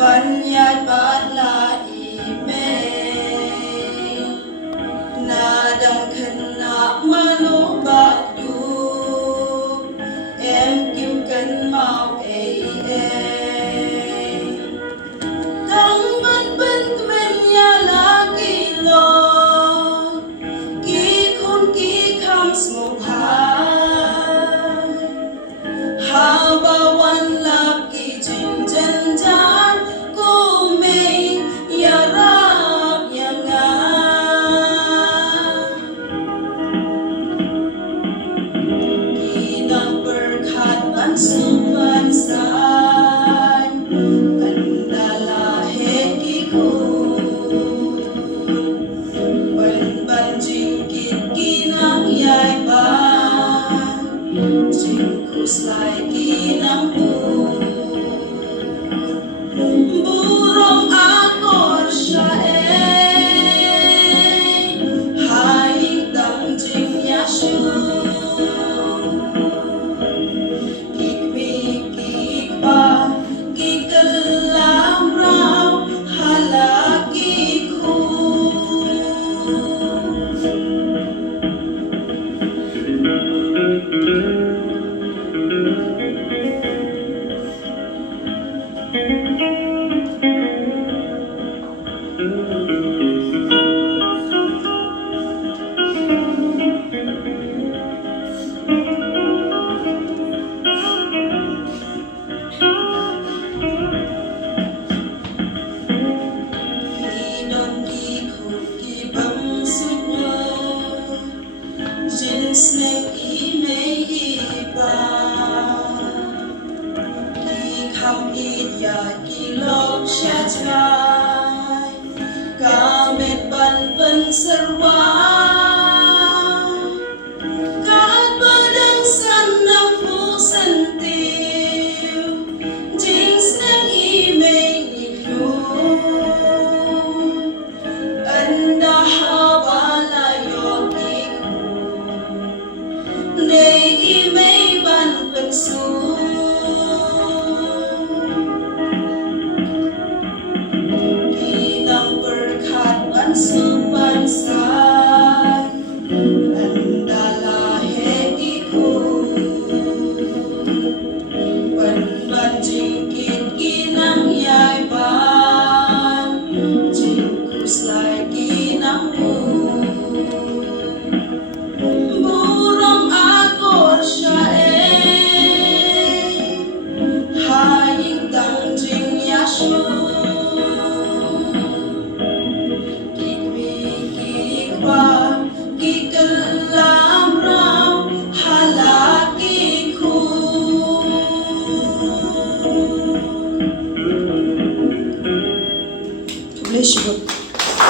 บรรยายปาดลาอีเมนาดังขนามาโลบักดูเอ็มกิมกันเมาเอทั้งบันเป็นกเป็นยาลากิโลกี่คนกี่คำสมุภาหาบาวันลับกี่จินเจนจานกูไม่อยากรับยังไงกี่นับberkat ban suban sai adalah hatiku ban jingkit kinang yai ban jingku selai kinang burung akor syair hai tang jing yashu Kamet ban penserwa Kat badang sanang pu sentiu Jing snang imeng iklu Anda habala yogiku Ne imeng ban pensu suban sai adalah hatiku ban jingkit kinang yai ban jingku selai kinangku burung akor syair hai tang jing yashu Bless you.